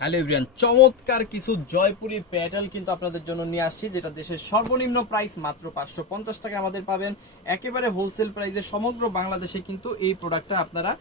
Hello everyone, চমৎকার কিছু জয়পুরি প্যাটেল কিন্তু আপনাদের জন্য নিয়ে আসছি, যেটা দেশের সর্বনিম্ন প্রাইস মাত্র 550 টাকা আমাদের পাবেন। একেবারে হোলসেল প্রাইসে সমগ্র বাংলাদেশে কিন্তু এই প্রোডাক্টটা আপনারা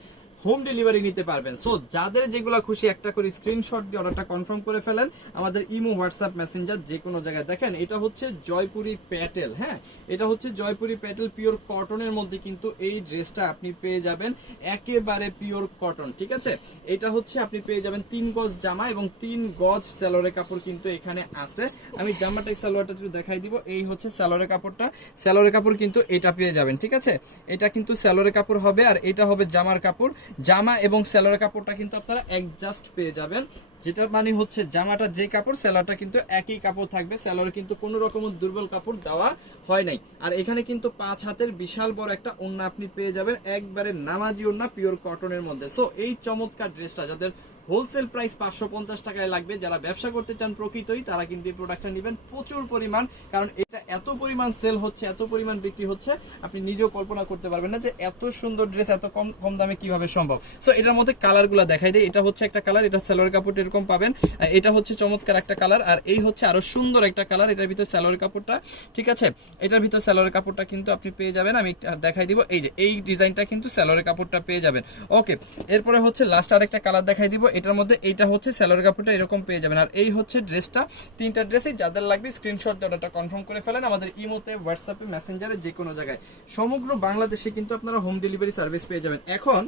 হোম ডেলিভারি নিতে পারবেন। সো যাদের যেগুলো খুশি একটা করে স্ক্রিনশট দিয়ে অর্ডারটা কনফার্ম করে ফেলেন আমাদের ইমো, হোয়াটসঅ্যাপ, মেসেঞ্জার যে কোনো জায়গায়। দেখেন এটা হচ্ছে জয়পুরি প্যাটেল, হ্যাঁ এটা হচ্ছে জয়পুরি প্যাটেল পিওর কটনের মধ্যে কিন্তু এই ড্রেসটা আপনি পেয়ে যাবেন একেবারে পিওর কটন, ঠিক আছে। এটা হচ্ছে আপনি পেয়ে যাবেন 3 গজ জামা এবং 3 গজ সালোয়ারের কাপড় কিন্তু এখানে আছে। আমি জামাটাই সালোয়ারটা একটু দেখাই দিব। এই হচ্ছে সালোয়ারের কাপড়টা, সালোয়ারের কাপড় কিন্তু এটা পেয়ে যাবেন, ঠিক আছে। এটা কিন্তু সালোয়ারের কাপড় হবে আর এটা হবে জামার কাপড়। জামা এবং সালোয়ারের কাপড়টা কিন্তু আপনারা অ্যাডজাস্ট পেয়ে যাবেন, যেটা মানে হচ্ছে জামাটা যে কাপড় সালোয়ারটা কিন্তু একই কাপড় থাকবে। সালোয়ারে কিন্তু কোনো রকমের দুর্বল কাপড় দেওয়া হয় নাই। আর এখানে কিন্তু 5 হাতের বিশাল বড় একটা ওড়না আপনি পেয়ে যাবেন, একবারে নামাজি ওড়না পিওর কটনের মধ্যে। সো এই চমৎকার ড্রেসটা যাদের হোলসেল প্রাইস 550 টাকায় লাগবে, যারা ব্যবসা করতে চান প্রকৃতই, তারা কিন্তু এই প্রোডাক্টটা নেবেন প্রচুর পরিমাণ। কারণ এটা এত পরিমাণ সেল হচ্ছে, এত পরিমাণ বিক্রি হচ্ছে, আপনি নিজেও কল্পনা করতে পারবেন না যে এত সুন্দর ড্রেস এত কম দামে কিভাবে সম্ভব। সো এটার মধ্যে কালারগুলো দেখাই দিই। এটা হচ্ছে একটা কালার, এটা সালোয়ার কাপড়টা এরকম পাবেন। এটা হচ্ছে চমৎকার একটা কালার, আর এই হচ্ছে আরো সুন্দর একটা কালার। এটার ভিতরে সালোয়ার কাপড়টা, ঠিক আছে, এটার ভিতরে সালোয়ার কাপড়টা কিন্তু আপনি পেয়ে যাবেন। আমি দেখাই দিব, এই যে এই ডিজাইনটা কিন্তু সালোয়ার কাপড়টা পেয়ে যাবেন। ওকে, এরপরে হচ্ছে লাস্ট আরেকটা কালার দেখাই দিব। এটার মধ্যে এইটা হচ্ছে সালোয়ার কাপড়টা এরকম পেয়ে যাবেন। আর এই হচ্ছে ড্রেসটা। তিনটা ড্রেসই যাদের লাগবে স্ক্রিনশট দিয়ে অর্ডারটা কনফার্ম করে ফেলেন আমাদের ইমোতে, হোয়াটসঅ্যাপে, মেসেঞ্জারে যে কোনো জায়গায়। সমগ্র বাংলাদেশে কিন্তু আপনারা হোম ডেলিভারি সার্ভিস পেয়ে যাবেন। এখন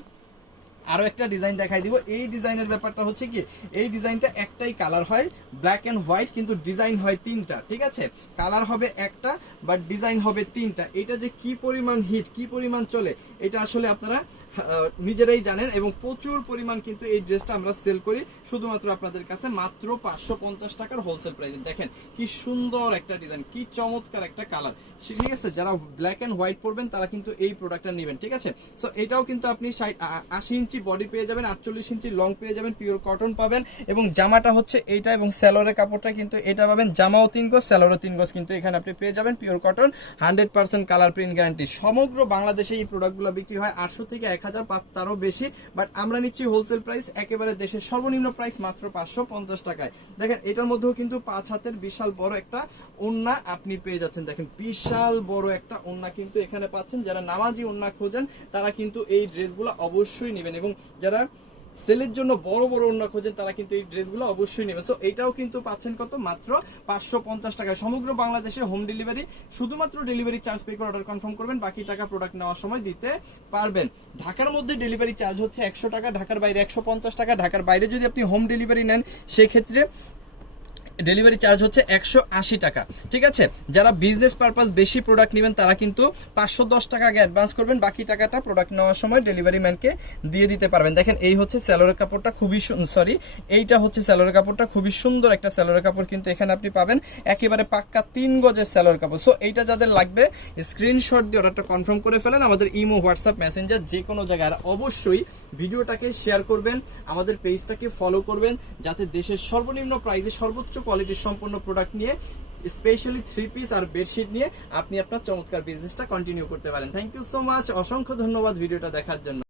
আরো একটা ডিজাইন দেখাই দিব। এই ডিজাইনের ব্যাপারটা হচ্ছে কি, এই ডিজাইনটা একটাই কালার হয়, ব্ল্যাক এন্ড হোয়াইট, কিন্তু ডিজাইন হয় 3টা, ঠিক আছে। কালার হবে একটা বাট ডিজাইন হবে 3টা। এটা যে কি পরিমাণ হিট, কি পরিমাণ চলে, এটা আসলে আপনারা নিজেরাই জানেন। এবং প্রচুর পরিমাণ কিন্তু এই ড্রেসটা আমরা সেল করি শুধুমাত্র আপনাদের কাছে মাত্র 550 টাকার হোলসেল প্রাইসে। দেখেন কি সুন্দর একটা ডিজাইন, কি চমৎকার একটা কালার, ঠিক আছে। যারা ব্ল্যাক এন্ড হোয়াইট পরবেন তারা কিন্তু এই প্রোডাক্টটা নেবেন, ঠিক আছে। সো এটাও কিন্তু আপনি 80 ইঞ্চি বডি পেয়ে যাবেন, 48 ইঞ্চি লং পেয়ে যাবেন, পিওর কটন পাবেন। এবং জামাটা হচ্ছে এইটা, এবং সালোয়ারের কাপড়টা কিন্তু এটা পাবেন। জামাও 3 গজ, সালোয়ারও 3 গজ কিন্তু এখানে আপনি পেয়ে যাবেন, pure cotton, 100% colour print guarantee. সমগ্র বাংলাদেশে এই প্রোডাক্টগুলো বিক্রি হয় 800 থেকে 1000 বা তারও বেশি, বাট আমরা নিচ্ছি হোলসেল প্রাইস, একেবারে দেশের সর্বনিম্ন প্রাইস মাত্র 550 টাকায়। দেখেন এটার মধ্যেও কিন্তু 5 হাতের বিশাল বড় একটা ওড়না আপনি পেয়ে যাচ্ছেন। দেখেন বিশাল বড় একটা ওড়না কিন্তু এখানে পাচ্ছেন। যারা নামাজি ওড়না খোঁজেন তারা কিন্তু এই ড্রেসগুলো অবশ্যই নেবেন, এবং যারা সেলের জন্য বড় বড় ওড়না খোঁজেন তারা কিন্তু এই ড্রেসগুলো অবশ্যই নেবেন। সো এটাও কিন্তু পাচ্ছেন কত, মাত্র 550 টাকায়। সমগ্র বাংলাদেশে হোম ডেলিভারি, শুধুমাত্র ডেলিভারি চার্জ পে করে অর্ডার কনফার্ম করবেন, বাকি টাকা প্রোডাক্ট নেওয়ার সময় দিতে পারবেন। ঢাকার মধ্যে ডেলিভারি চার্জ হচ্ছে 100 টাকা, ঢাকার বাইরে 150 টাকা। ঢাকার বাইরে যদি আপনি হোম ডেলিভারি নেন সেক্ষেত্রে ডেলিভারি চার্জ হচ্ছে 180 টাকা, ঠিক আছে। যারা বিজনেস পারপাস বেশি প্রোডাক্ট নেবেন তারা কিন্তু 510 টাকা আগে অ্যাডভান্স করবেন, বাকি টাকাটা প্রোডাক্ট নেওয়ার সময় ডেলিভারি ম্যানকে দিয়ে দিতে পারবেন। দেখেন এই হচ্ছে সালোয়ারের কাপড়টা, খুবই এইটা হচ্ছে সালোয়ারের কাপড়টা, খুবই সুন্দর একটা সালোয়ারের কাপড় কিন্তু এখানে আপনি পাবেন, একেবারে পাক্কা 3 গজের সালোয়ার কাপড়। সো এইটা যাদের লাগবে স্ক্রিনশট দিয়ে অর্ডারটা কনফার্ম করে ফেলেন আমাদের ইমো, হোয়াটসঅ্যাপ, মেসেঞ্জার যে কোনো জায়গায়। আর অবশ্যই ভিডিওটাকে শেয়ার করবেন, আমাদের পেজটাকে ফলো করবেন, যাতে দেশের সর্বনিম্ন প্রাইসে সর্বোচ্চ কোয়ালিটির সম্পূর্ণ প্রোডাক্ট নিয়ে, স্পেশালি 3 পিস আর বেডশিট নিয়ে আপনি আপনার চমৎকার বিজনেসটা কন্টিনিউ করতে পারেন। থ্যাংক ইউ সো মাচ, অসংখ্য ধন্যবাদ ভিডিওটা দেখার জন্য।